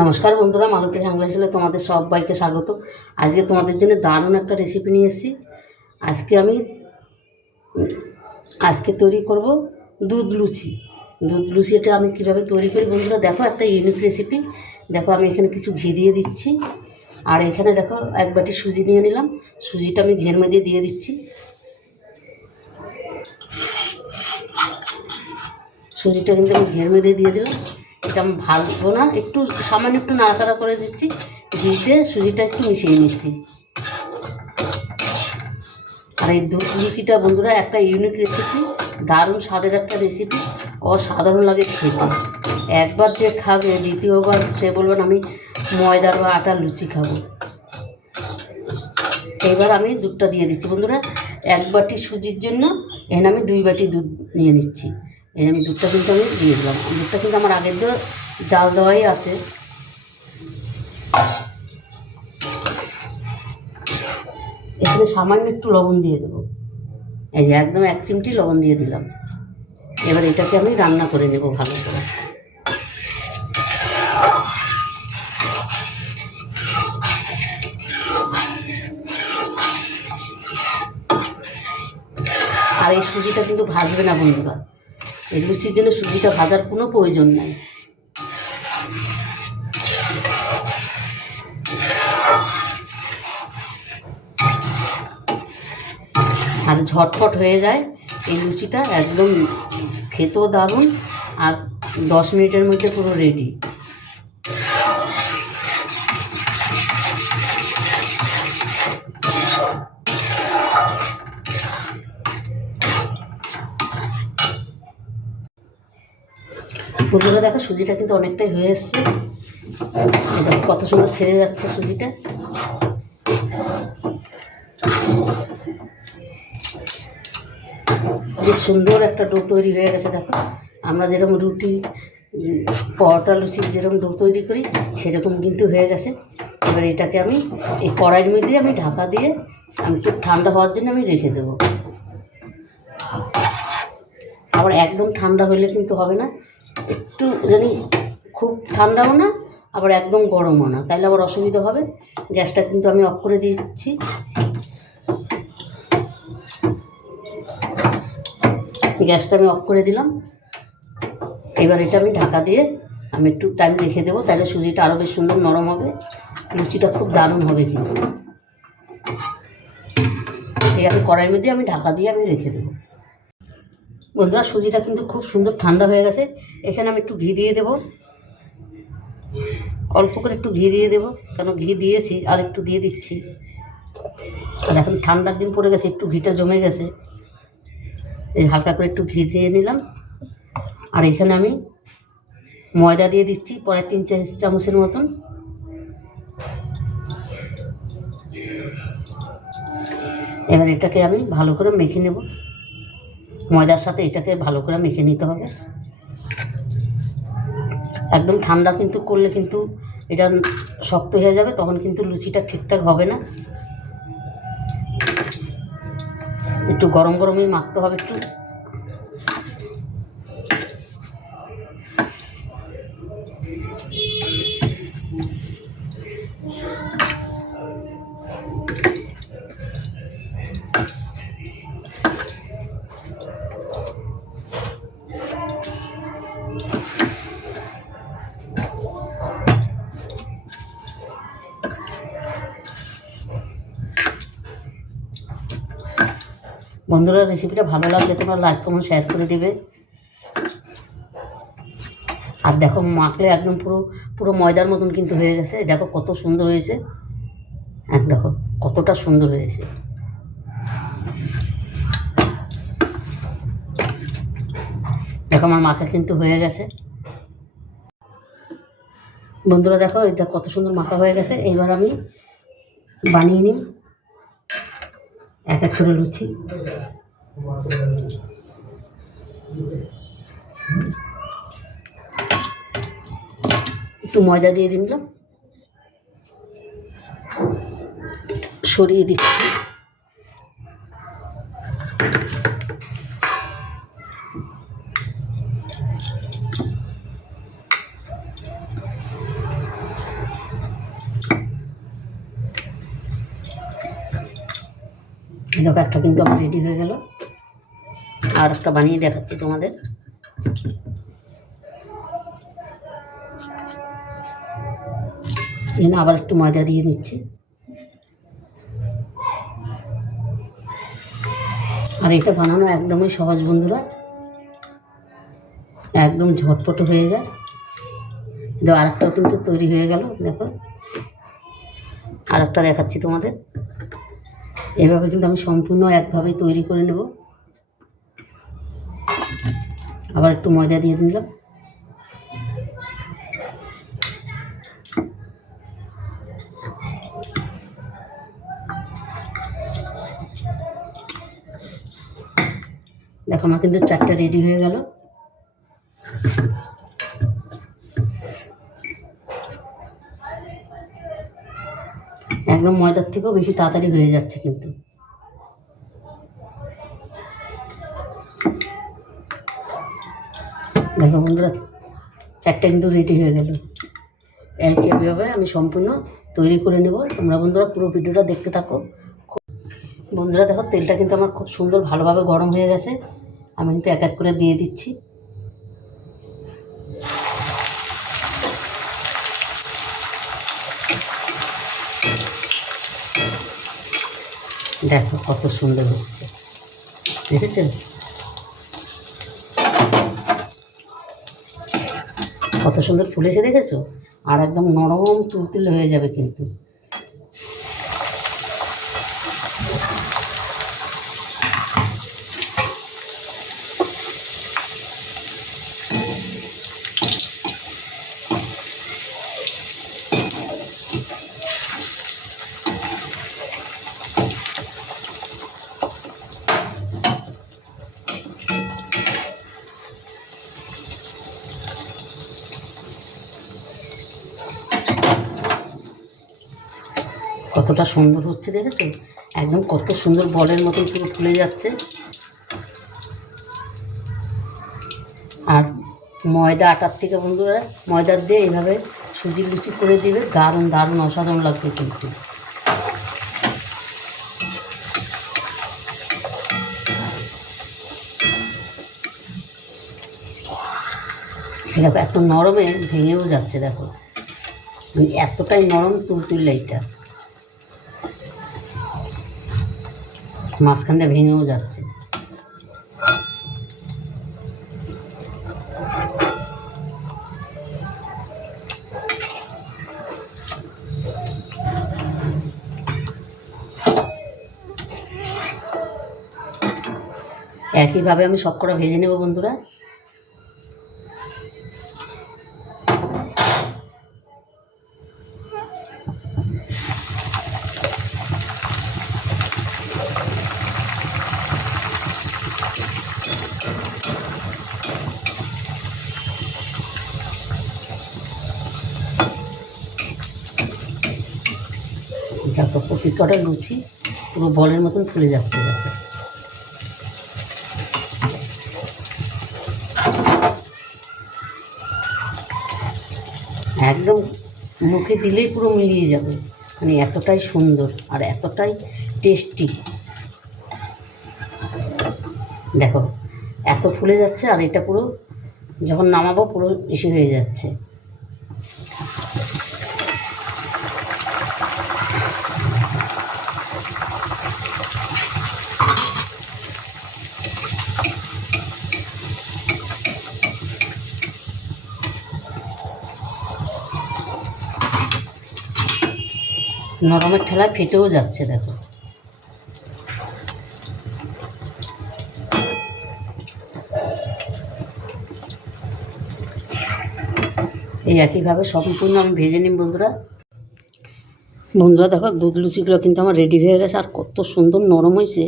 নমস্কার বন্ধুরা, মালতী হ্যাংলাইসে তোমাদের সবাইকে স্বাগত। আজকে তোমাদের জন্য দারুণ একটা রেসিপি নিয়ে এসেছি। আজকে তৈরি করব দুধ লুচি। দুধ লুচিটা আমি কীভাবে তৈরি করি বন্ধুরা দেখো, একটা ইউনিক রেসিপি। দেখো আমি এখানে কিছু ঘি দিয়ে দিচ্ছি, আর এখানে দেখো এক বাটি সুজি নিয়ে নিলাম। সুজিটা আমি ঘিয়ের মধ্যে দিয়ে দিচ্ছি। সুজিটা কিন্তু আমি ঘিয়ের মধ্যে দিয়ে দিলাম। এটা আমি ভাজবো না, একটু সামান্য একটু নাড়াচাড়া করে দিচ্ছি। ঘিতে সুজিটা একটু মিশিয়ে নিচ্ছি। আর এই দুধ লুচিটা বন্ধুরা একটা ইউনিক রেসিপি, দারুণ স্বাদের একটা রেসিপি, অসাধারণ লাগে খেতে। একবার যে খাবে দ্বিতীয়বার সে বলবেন আমি ময়দার বা আটার লুচি খাবো। এবার আমি দুধটা দিয়ে দিচ্ছি বন্ধুরা। এক বাটি সুজির জন্য এখানে আমি 2 বাটি দুধ নিয়ে নিচ্ছি। এই আমি দুধটা কিন্তু আমি দিয়ে দিলাম। দুধটা কিন্তু আমার আগের দিয়ে জাল দেওয়াই আছে। এখানে সামান্য একটু লবণ দিয়ে দেবো। এই যে একদম 1 চিমটি লবণ দিয়ে দিলাম। এবার এটাকে আমি রান্না করে নেব ভালো করে। আর এই সুজিটা কিন্তু ভাজবে না বন্ধুরা, এই লুচির জন্য সুজিটা ভাজার কোনো প্রয়োজন নাই। আর ঝটপট হয়ে যায় এই লুচিটা, একদম খেতেও দারুণ। আর 10 মিনিটের মধ্যে পুরো রেডি। বন্ধুরা দেখো সুজিটা কিন্তু অনেকটাই হয়ে এসছে। কত সুন্দর ছেড়ে যাচ্ছে সুজিটা। বেশ সুন্দর একটা ডো তৈরি হয়ে গেছে দেখো। আমরা যেরকম রুটি, পরোটা, লুচি যেরকম ডো তৈরি করি সেরকম কিন্তু হয়ে গেছে। এবার এটাকে আমি এই কড়াইয়ের মধ্যে আমি ঢাকা দিয়ে আমি একটু ঠান্ডা হওয়ার জন্য আমি রেখে দেবো। আবার একদম ঠান্ডা হলে কিন্তু হবে না, একটু জানি খুব ঠান্ডাও না আবার একদম গরমও না, তাইলে আবার অসুবিধা হবে। গ্যাসটা কিন্তু আমি অফ করে দিচ্ছি। গ্যাসটা আমি অফ করে দিলাম। এবার এটা আমি ঢাকা দিয়ে আমি একটু টাইম রেখে দেবো, তাহলে সুজিটা আরও বেশ সুন্দর নরম হবে, লুচিটা খুব দারুণ হবে কিন্তু। এই আমি কড়াইয়ের মধ্যে আমি ঢাকা দিয়ে আমি রেখে দেবো। বন্ধুরা সুজিটা কিন্তু খুব সুন্দর ঠান্ডা হয়ে গেছে। এখানে আমি একটু ঘি দিয়ে দেবো, অল্প করে একটু ঘি দিয়ে দেবো, কেন ঘি দিয়েছি আর একটু দিয়ে দিচ্ছি। আর এখন ঠান্ডার দিন পড়ে গেছে, একটু ঘিটা জমে গেছে, এই হালকা করে একটু ঘি দিয়ে নিলাম। আর এখানে আমি ময়দা দিয়ে দিচ্ছি প্রায় 3-4 চামচের মতন। এবার এটাকে আমি ভালো করে মেখে নেব, ময়দার সাথে এটাকে ভালো করে মেখে নিতে হবে। একদম ঠান্ডা কিন্তু করলে কিন্তু এটা শক্ত হয়ে যাবে, তখন কিন্তু লুচিটা ঠিকঠাক হবে না। একটু গরম গরমই মাখতে হবে একটু। বন্ধুরা রেসিপিটা ভালো লাগলে তোমরা লাইক কমেন্ট শেয়ার করে দিবে। আর দেখো মাখলে একদম পুরো পুরো ময়দার মতন কিন্তু হয়ে গেছে। দেখো কত সুন্দর হয়েছে, দেখো কতটা সুন্দর হয়েছে। দেখো আমার মাখা কিন্তু হয়ে গেছে। বন্ধুরা দেখো এটা কত সুন্দর মাখা হয়ে গেছে। এইবার আমি বানিয়ে নিই এক এক করে লুচি। একটু ময়দা দিয়ে দিলাম, সরিয়ে দিচ্ছি। দেখো একটা কিন্তু আমার রেডি হয়ে গেল, আর একটা বানিয়ে দেখাচ্ছি তোমাদের। এখানে আবার একটু ময়দা দিয়ে নিচ্ছি, আর এটা বানানো একদমই সহজ বন্ধুরা, একদম ঝটপট হয়ে যায়। দেখো আরেকটাও কিন্তু তৈরি হয়ে গেল, দেখো আরেকটা দেখাচ্ছি তোমাদের। এভাবে কিন্তু আমি সম্পূর্ণ একভাবেই তৈরি করে নেব। আবার একটু ময়দা দিয়ে দিলাম, দেখো আমার কিন্তু 4টা রেডি হয়ে গেল। একদম ময়দার থেকেও বেশি তাড়াতাড়ি হয়ে যাচ্ছে কিন্তু। দেখো বন্ধুরা 4টা কিন্তু রেডি হয়ে গেল। একইভাবে আমি সম্পূর্ণ তৈরি করে নেব। তোমরা বন্ধুরা পুরো ভিডিওটা দেখতে থাকো। বন্ধুরা দেখো তেলটা কিন্তু আমার খুব সুন্দর ভালোভাবে গরম হয়ে গেছে। আমি কিন্তু এক এক করে দিয়ে দিচ্ছি। দেখো কত সুন্দর হচ্ছে, দেখেছেন কত সুন্দর ফুলেছে, দেখেছো? আর একদম নরম তুলতুলে হয়ে যাবে কিন্তু। কতটা সুন্দর হচ্ছে দেখেছো? একদম কত সুন্দর বলের মতন পুরো ফুলে যাচ্ছে। আর ময়দা আটার থেকে বন্ধুরা ময়দার দিয়ে এইভাবে সুজি লুচি করে দিবে, দারুণ দারুণ অসাধারণ লাগবে কিন্তু। দেখো এত নরমে ভেঙেও যাচ্ছে, দেখো মানে এতটাই নরম তুলতুলে, এইটা মাঝখান দিয়ে ভেঙেও যাচ্ছে। একইভাবে আমি সবকটা ভেজে নেব বন্ধুরা। দেখো প্রত্যেকটা লুচি পুরো বলের মতন ফুলে যাচ্ছে। দেখো একদম মুখে দিলেই পুরো মিলিয়ে যাবে, মানে এতটাই সুন্দর আর এতটাই টেস্টি। দেখো এত ফুলে যাচ্ছে, আর এটা পুরো যখন নামাবো পুরো বেশি হয়ে যাচ্ছে। নরমের ঠেলায় ফেটেও যাচ্ছে। দেখো এই একইভাবে সম্পূর্ণ আমি ভেজে নিই বন্ধুরা। দেখো দুধ লুচিগুলো কিন্তু আমার রেডি হয়ে গেছে, আর কত সুন্দর নরম হয়েছে।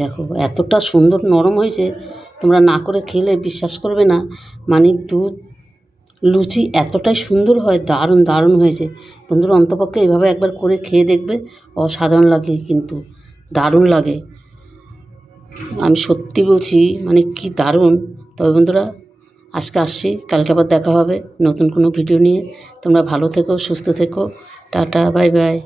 দেখো এতটা সুন্দর নরম হয়েছে, তোমরা না করে খেলে বিশ্বাস করবে না। মানে দুধ লুচি এতটাই সুন্দর হয়, দারুণ দারুণ হয়েছে বন্ধুরা। অন্তপক্ষে এভাবে একবার করে খেয়ে দেখবে, অসাধারণ লাগে কিন্তু, দারুণ লাগে। আমি সত্যি বলছি, মানে কি দারুণ। তবে বন্ধুরা আজকে আসছি, কালকে আবার দেখা হবে নতুন কোনো ভিডিও নিয়ে। তোমরা ভালো থেকো, সুস্থ থেকো, টাটা, বাই বাই।